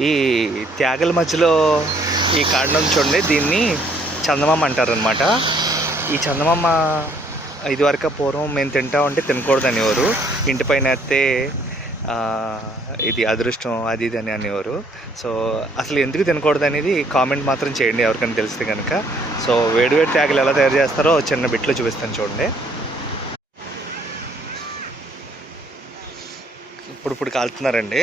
ఈ త్యాగల మధ్యలో ఈ కాండం చూడండి దీన్ని చందమామ అంటారనమాట ఈ చందమామ ఇదివరకు పూర్వం మేము తింటా ఉంటే తినకూడదు అనేవారు ఇంటి పైన ఇది అదృష్టం అది ఇది అని అనేవారు. సో అసలు ఎందుకు తినకూడదు అనేది కామెంట్ మాత్రం చేయండి ఎవరికైనా తెలిస్తే కనుక సో వేడివేడి త్యాగలు ఎలా తయారు చేస్తారో చిన్న బిట్లో చూపిస్తాను చూడండి. ఇప్పుడు ఇప్పుడు కాలుతున్నారండి.